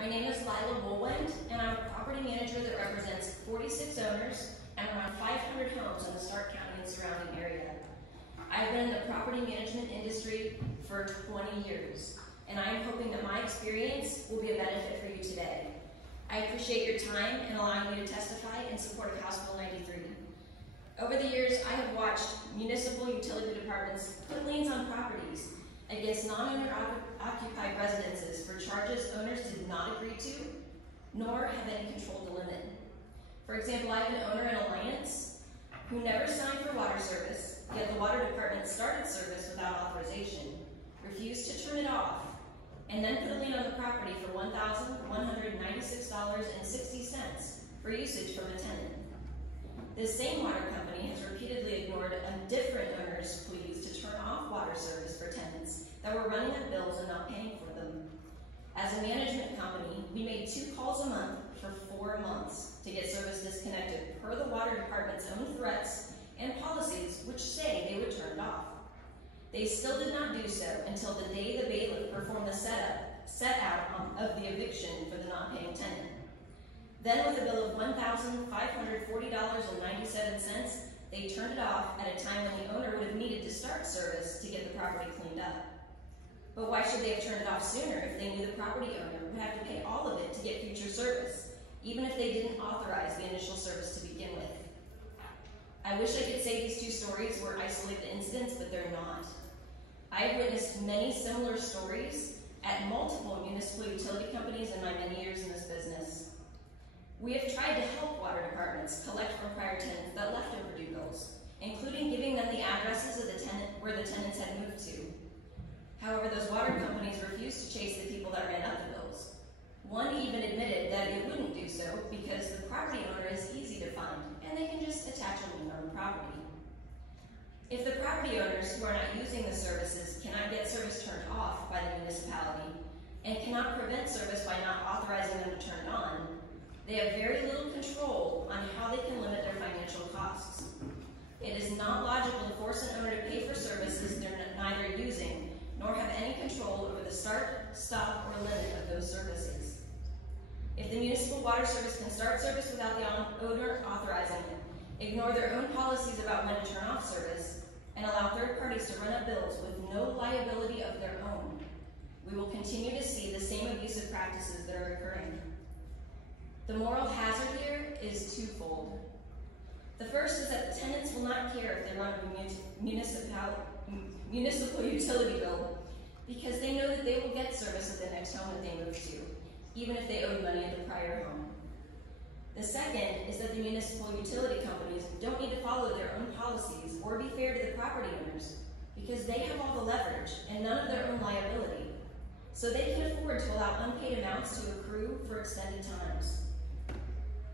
My name is Lila Wohlwend, and I'm a property manager that represents 46 owners and around 500 homes in the Stark County and surrounding area. I've been in the property management industry for 20 years, and I am hoping that my experience will be a benefit for you today. I appreciate your time and allowing me to testify in support of House Bill 93. Over the years, I have watched municipal utility departments put liens on properties against non-owner occupied residences for charges owners did not agree to, nor have any control to limit. For example, I have an owner in Alliance who never signed for water service, yet the water department started service without authorization, refused to turn it off, and then put a lien on the property for $1,196.60 for usage from a tenant. This same water company has repeatedly ignored a different owner's pleas to turn off water service for tenants that were running up bills and not paying for them. As a management company, we made 2 calls a month for 4 months to get service disconnected per the water department's own threats and policies which say they would turn it off. They still did not do so until the day the bailiff performed the set out of the eviction for the non-paying tenant. Then, with a bill of $1,540.97, they turned it off at a time when the owner would have needed to start service to get the property cleaned up. But why should they have turned it off sooner if they knew the property owner would have to pay all of it to get future service, even if they didn't authorize the initial service to begin with? I wish I could say these 2 stories were isolated incidents, but they're not. I have witnessed many similar stories at multiple municipal utility companies in my many years in this business. We have tried to help water departments collect from prior tenants that left overdue bills, including giving them the addresses of the tenant where the tenants had moved to. However, those water companies refused to chase the people that ran up the bills. One even admitted that it wouldn't do so because the property owner is easy to find and they can just attach a lien on the property. If the property owners who are not using the services cannot get service turned off by the municipality and cannot prevent service by not authorizing them to turn it on, they have very little control on how they can limit their financial costs. It is not logical to force an owner to pay for services they're neither using nor have any control over the start, stop, or limit of those services. If the municipal water service can start service without the owner authorizing it, ignore their own policies about when to turn off service, and allow third parties to run up bills with no liability of their own, we will continue to see the same abusive practices that are occurring. The moral hazard here is twofold. The first is that tenants will not care if they run a municipal utility bill because they know that they will get service at the next home that they move to, even if they owed money at the prior home. The second is that the municipal utility companies don't need to follow their own policies or be fair to the property owners because they have all the leverage and none of their own liability, so they can afford to allow unpaid amounts to accrue for extended times.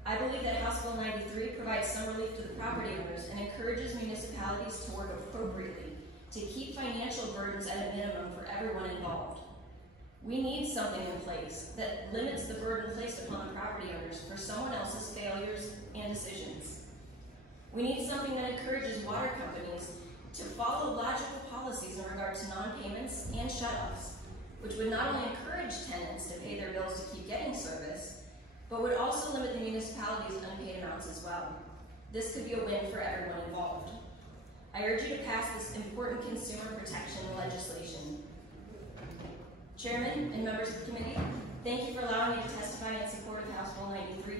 I believe that House Bill 93 provides some relief to the property owners and encourages municipalities to work appropriately to keep financial burdens at a minimum for everyone involved. We need something in place that limits the burden placed upon the property owners for someone else's failures and decisions. We need something that encourages water companies to follow logical policies in regard to non-payments and shutoffs, which would not only encourage tenants to pay their bills to keep getting service, but would also limit the municipality's unpaid amounts as well. This could be a win for everyone involved. I urge you to pass this important consumer protection legislation. Chairman and members of the committee, thank you for allowing me to testify in support of House Bill 93.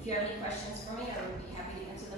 If you have any questions for me, I would be happy to answer